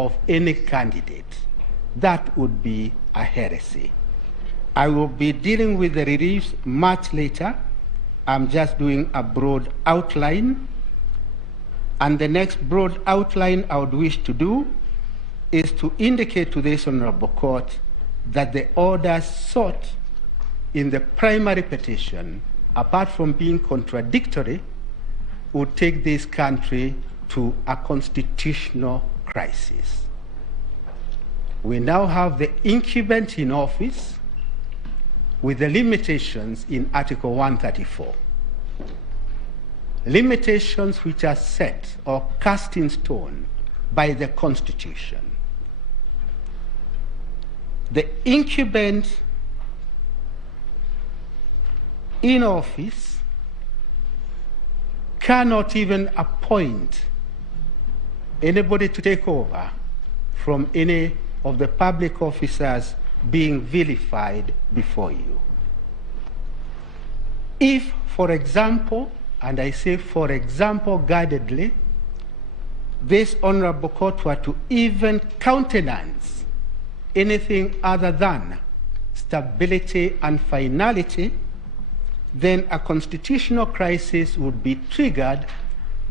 of any candidate. That would be a heresy. I will be dealing with the reliefs much later. I'm just doing a broad outline. And the next broad outline I would wish to do is to indicate to this Honorable Court that the orders sought in the primary petition, apart from being contradictory, would take this country to a constitutional crisis. We now have the incumbent in office with the limitations in Article 134. Limitations which are set or cast in stone by the Constitution. The incumbent in office cannot even appoint anybody to take over from any of the public officers being vilified before you. If, for example, and I say for example guardedly, this Honorable Court were to even countenance anything other than stability and finality, then a constitutional crisis would be triggered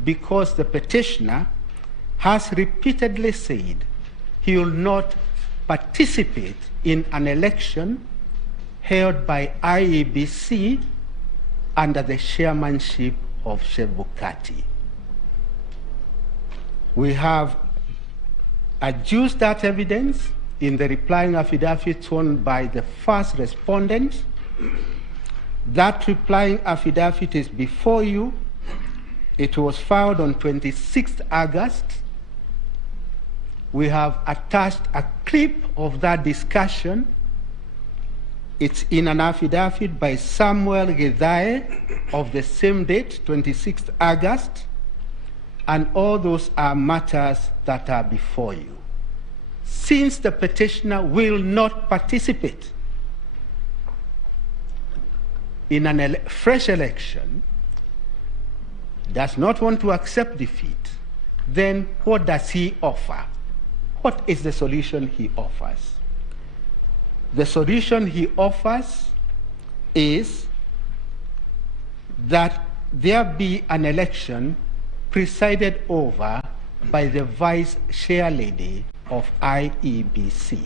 because the petitioner has repeatedly said he will not participate in an election held by IEBC under the chairmanship of Chebukati. We have adduced that evidence in the replying affidavit sworn by the first respondent. That replying affidavit is before you. It was filed on 26th August. We have attached a clip of that discussion. It's in an affidavit by Samuel Ngatia of the same date, 26th August, and all those are matters that are before you. Since the petitioner will not participate in a fresh election, does not want to accept defeat, then what does he offer? What is the solution he offers? The solution he offers is that there be an election presided over by the vice chair lady of IEBC.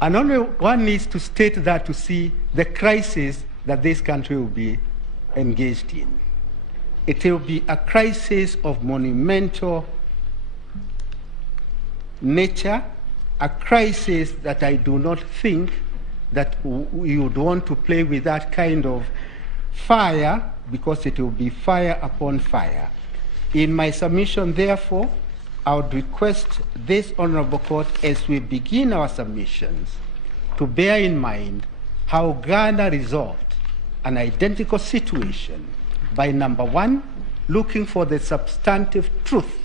And only one needs to state that to see the crisis that this country will be engaged in. It will be a crisis of monumental nature, a crisis that I do not think that you would want to play with that kind of fire, because it will be fire upon fire. In my submission, therefore, I would request this Honorable Court, as we begin our submissions, to bear in mind how Ghana resolved an identical situation by, number one, looking for the substantive truth,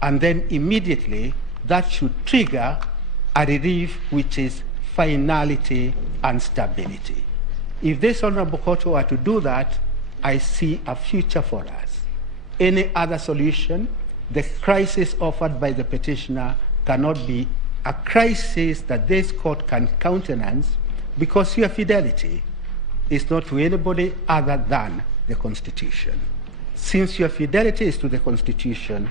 and then immediately that should trigger a relief which is finality and stability. If this Honorable Court were to do that, I see a future for us. Any other solution, the crisis offered by the petitioner cannot be a crisis that this court can countenance, because your fidelity is not to anybody other than the Constitution. Since your fidelity is to the Constitution,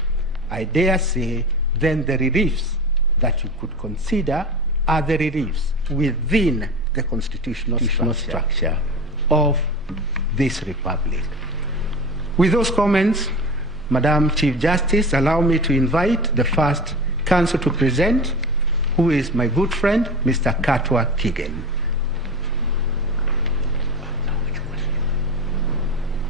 I dare say then the reliefs that you could consider are the reliefs within the constitutional structure of this republic. With those comments, Madam Chief Justice, allow me to invite the first counsel to present, who is my good friend, Mr. Katwa Kigen.